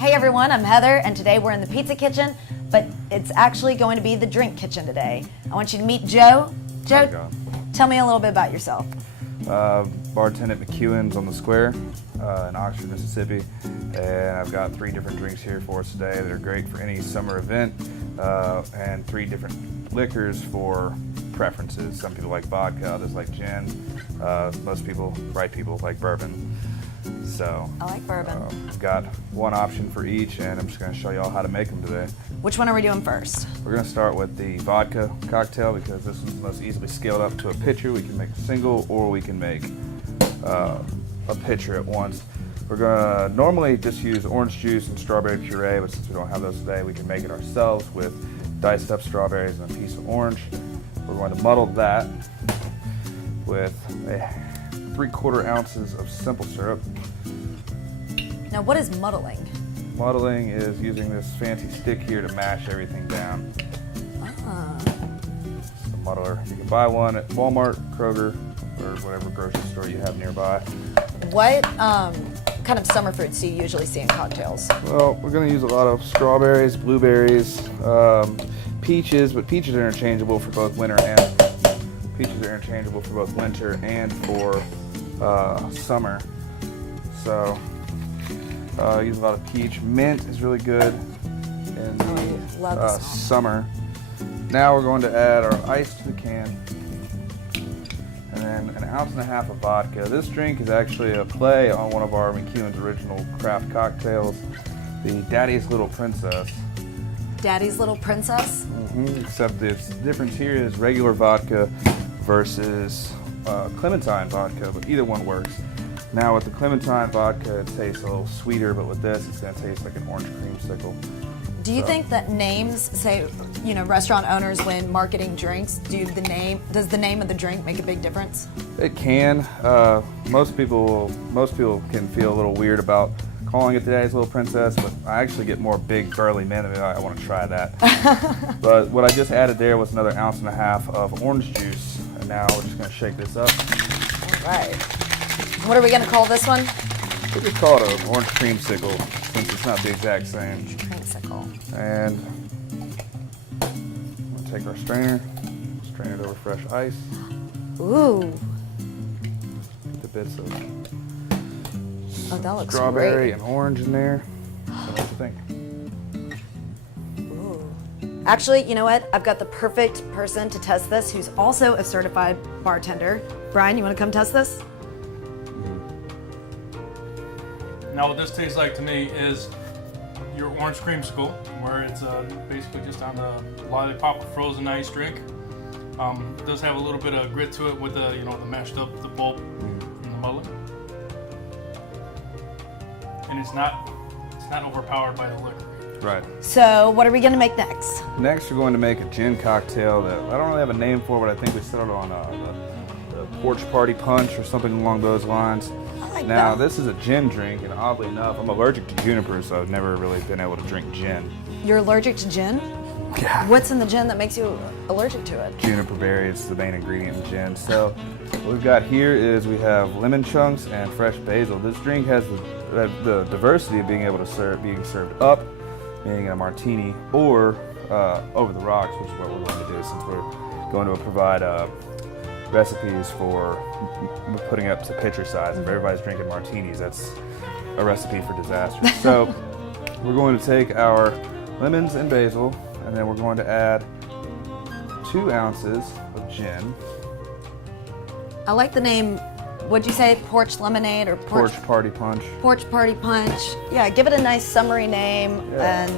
Hey everyone, I'm Heather, and today we're in the pizza kitchen, but it's actually going to be the drink kitchen today. I want you to meet Joe. Joe, tell me a little bit about yourself. Bartender at McEwen's on the square in Oxford, Mississippi, and I've got 3 different drinks here for us today that are great for any summer event, and 3 different liquors for preferences. Some people like vodka, others like gin. Most people, bright people, like bourbon. So I like bourbon. I've got one option for each, and I'm just going to show you all how to make them today. Which one are we doing first? We're going to start with the vodka cocktail because this is the most easily scaled up to a pitcher. We can make a single, or we can make a pitcher at once. We're going to normally just use orange juice and strawberry puree, but since we don't have those today, we can make it ourselves with diced up strawberries and a piece of orange. We're going to muddle that with 3/4 ounces of simple syrup. Now, what is muddling? Muddling is using this fancy stick here to mash everything down. It's a muddler. You can buy one at Walmart, Kroger, or whatever grocery store you have nearby. What kind of summer fruits do you usually see in cocktails? Well, we're going to use a lot of strawberries, blueberries, peaches, but peaches are interchangeable for both winter and for summer. So use a lot of peach. Mint is really good in the summer. Now we're going to add our ice to the can, and then 1.5 ounces of vodka. This drink is actually a play on one of our McEwen's original craft cocktails, the Daddy's Little Princess. Daddy's Little Princess? Except the difference here is regular vodka versus Clementine vodka, but either one works. Now with the Clementine vodka, it tastes a little sweeter, but with this, it's going to taste like an Orange Creamsicle. Do you think that names, say, restaurant owners when marketing drinks, does the name of the drink make a big difference? It can. Most people can feel a little weird about calling it Daddy's Little Princess, but I actually get more big burly men. I want to try that. But what I just added there was another 1.5 ounces of orange juice, and now we're just going to shake this up. All right. What are we going to call this one? We could call it an Orange Creamsicle, since it's not the exact same. Creamsicle. And we'll take our strain it over fresh ice. Ooh. Get the bits of that looks strawberry great. and orange in there. So what do you think? Ooh. Actually, you know what? I've got the perfect person to test this, who's also a certified bartender. Brian, you want to come test this? Now what this tastes like to me is your Orange Creamsicle, where it's basically just on a lollipop with frozen ice drink. It does have a little bit of grit to it with the the mashed up, the pulp, and the muddling. And it's not overpowered by the liquor. Right. So what are we going to make next? Next, we're going to make a gin cocktail that I don't really have a name for, but I think we settled on the porch party punch or something along those lines. Now, this is a gin drink, and oddly enough, I'm allergic to juniper, so I've never really been able to drink gin. You're allergic to gin? Yeah. What's in the gin that makes you allergic to it? Juniper berry is the main ingredient in gin. So what we've got here is we have lemon chunks and fresh basil. This drink has the diversity of being able to being served up, being a martini, or over the rocks, which is what we're going to do since we're going to provide recipes for putting up to pitcher size. If everybody's drinking martinis, that's a recipe for disaster. So we're going to take our lemons and basil, and then we're going to add 2 ounces of gin. I like the name. What'd you say? Porch lemonade or porch party punch? Porch party punch. Yeah, give it a nice summery name and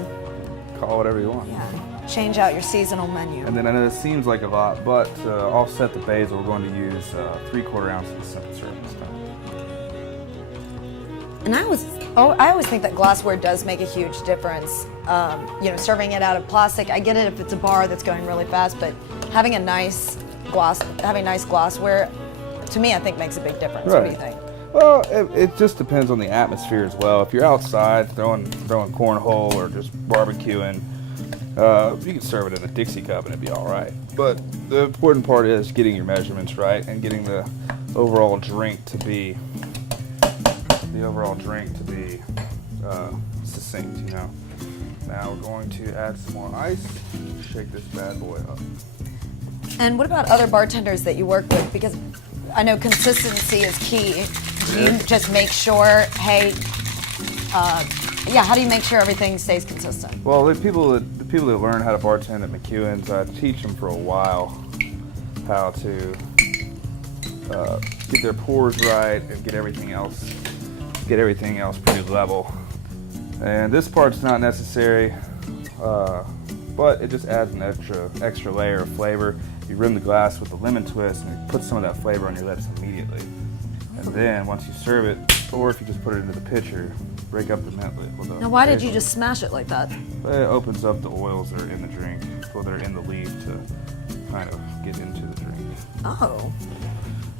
call it whatever you want. Yeah. Change out your seasonal menu. And then I know this seems like a lot, but to offset the basil, we're going to use 3/4 ounces of simple syrup this time. And I always think that glassware does make a huge difference. Serving it out of plastic, I get it if it's a bar that's going really fast, but having nice glassware, to me, I think makes a big difference. Right. What do you think? Well, it just depends on the atmosphere as well. If you're outside throwing cornhole or just barbecuing, you can serve it in a Dixie cup and it'd be all right. But the important part is getting your measurements right and getting the overall drink to be succinct, you know. Now we're going to add some more ice. Shake this bad boy up. And what about other bartenders that you work with? Because I know consistency is key. Do you just make sure, hey, how do you make sure everything stays consistent? Well, the people that learn how to bartend at McEwen's, I teach them for a while how to get their pours right and get everything else pretty level. And this part's not necessary, but it just adds an extra layer of flavor. You rim the glass with a lemon twist and you put some of that flavor on your lips immediately. And then once you serve it, or if you just put it into the pitcher, break up the mint with a Now, why did you just smash it like that? It opens up the oils that are in the drink, or that are in the leaf, to kind of get into the drink. Oh.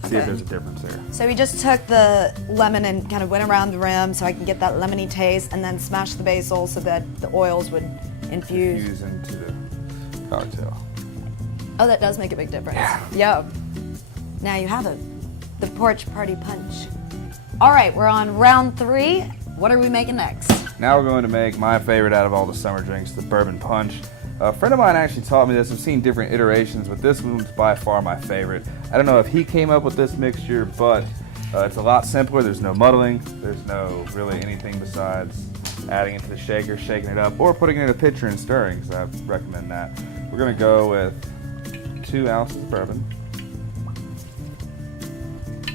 See if Okay. there's a difference there. So we just took the lemon and kind of went around the rim so I can get that lemony taste, and then smashed the basil so that the oils would infuse. Infuse into the cocktail. Oh, that does make a big difference. Yeah. Now you have it. The porch party punch. All right, we're on round 3. What are we making next? Now we're going to make my favorite out of all the summer drinks, the bourbon punch. A friend of mine actually taught me this. I've seen different iterations, but this one's by far my favorite. I don't know if he came up with this mixture, but it's a lot simpler. There's no muddling. There's no really anything besides adding it to the shaker, shaking it up, or putting it in a pitcher and stirring, because I recommend that. We're going to go with 2 ounces of bourbon.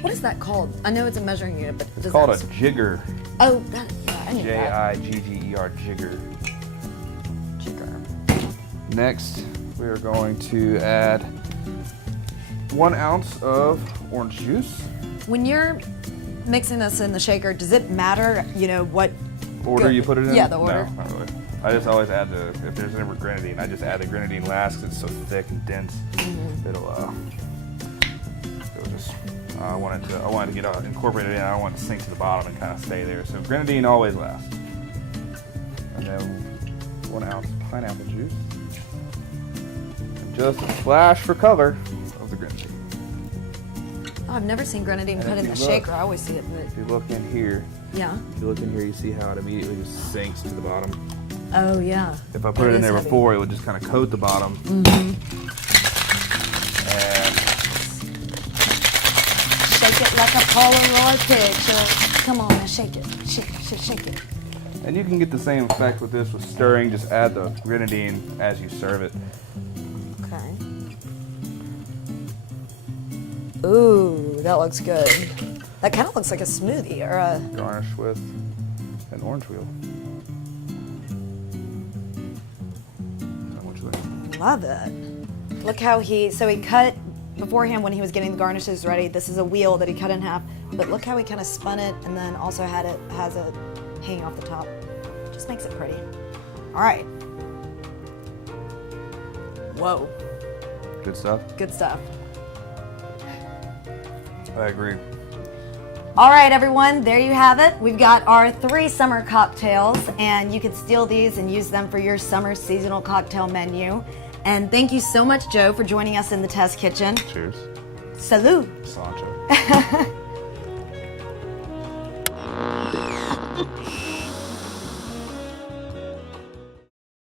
What is that called? I know it's a measuring unit, but It's called a jigger. Oh, that, yeah, I knew that. Jigger, jigger. Jigger. Next, we are going to add 1 ounce of orange juice. When you're mixing this in the shaker, does it matter, what Order you put it in? Yeah, the order. No, not really. I just always add if there's ever grenadine, I just add the grenadine last because it's so thick and dense. It'll just, I want it to get incorporated in. I don't want it to sink to the bottom and kind of stay there. So grenadine always lasts. And then 1 ounce pineapple juice. And just a splash for color of the grenadine. Oh, I've never seen grenadine And put if in the you look- shaker. I always see it, If you look in here, you see how it immediately just sinks to the bottom. Oh, yeah. If I put it in there before, it would just kind of coat the bottom. And Shake it like a Polaroid picture. Come on, now shake it. Shake it. And you can get the same effect with this with stirring. Just add the grenadine as you serve it. Okay. Ooh, that looks good. That kind of looks like a smoothie or a... Garnish with an orange wheel. How much of that? Love it. Look how he cut beforehand when he was getting the garnishes ready. This is a wheel that he cut in half, but look how he kind of spun it and then also has it hanging off the top. Just makes it pretty. All right. Whoa. Good stuff? Good stuff. I agree. All right, everyone, there you have it. We've got our 3 summer cocktails, and you can steal these and use them for your summer seasonal cocktail menu. And thank you so much, Joe, for joining us in the test kitchen. Cheers. Salud. Sancho.